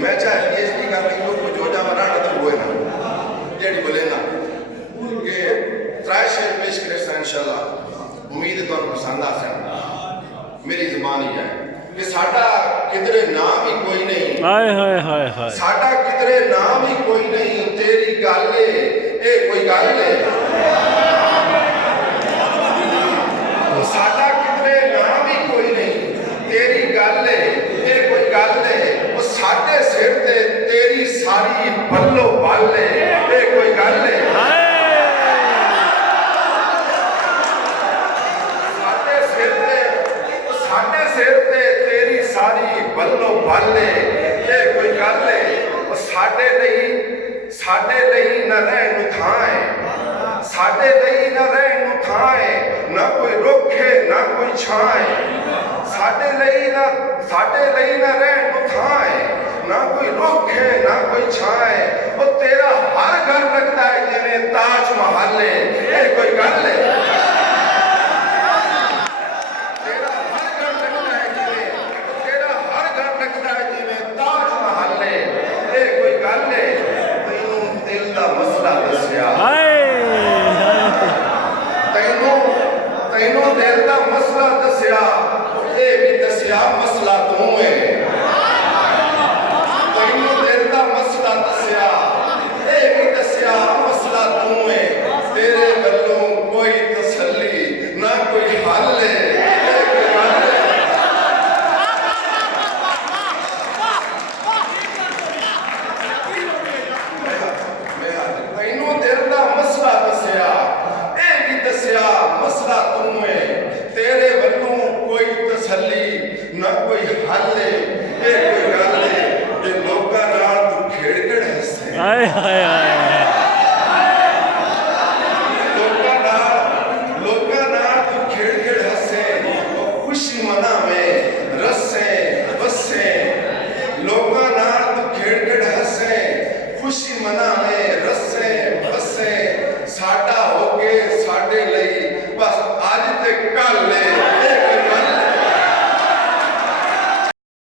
मैं चाहे PhD कर ली तो कुछ हो जा बनाना तो हुए ना जेडी बोले ना कि त्राय शेर पेश करे इंशाल्लाह उम्मीद तो पसंद आ सन मेरी ज़बान ही है कि साडा किधरे नाम ही कोई नहीं हाय हाय हाय हाय साडा किधरे नाम ही कोई नहीं तेरी गल ए कोई गल है साडा किधरे नाम ही कोई नहीं तेरी गल है ए कोई गल है वो साडे सिर ते तेरी सारी बल्लो बल है ए कोई गल है साडे सिर ते तेरी सारी बल्लो बल है ए कोई गल है वो साडे ਲਈ न रहन नूं थां है साडे ਲਈ न रहन नूं थां है ना कोई रुख है ना कोई छां है साडे ਲਈ न रहन नूं थां है ना कोई रुख है ना कोई छां है वो तेरा हर घर लगता है जिवें ताज महल है ये कोई गल है तेरा हर घर लगता है जिवें ताज महल है ये कोई गल है तैनूं दिल दा मसला दस्या तैनूं दिल दा मसला दस्या ये भी दस्या मसला तू है तैनूं दिल दा मसला दस्या ये भी दस्या मसला तू है तेरे वल्लों कोई तसल्ली ना कोई हल है तैनूं दिल दा मसला दस्या ये भी दस्या मसला तू है तेरे वल्लों कोई तसल्ली ना कोई हल है ये कोई गल है ते लोकां नाल तू खेड़ हंसे हाय हाय हाय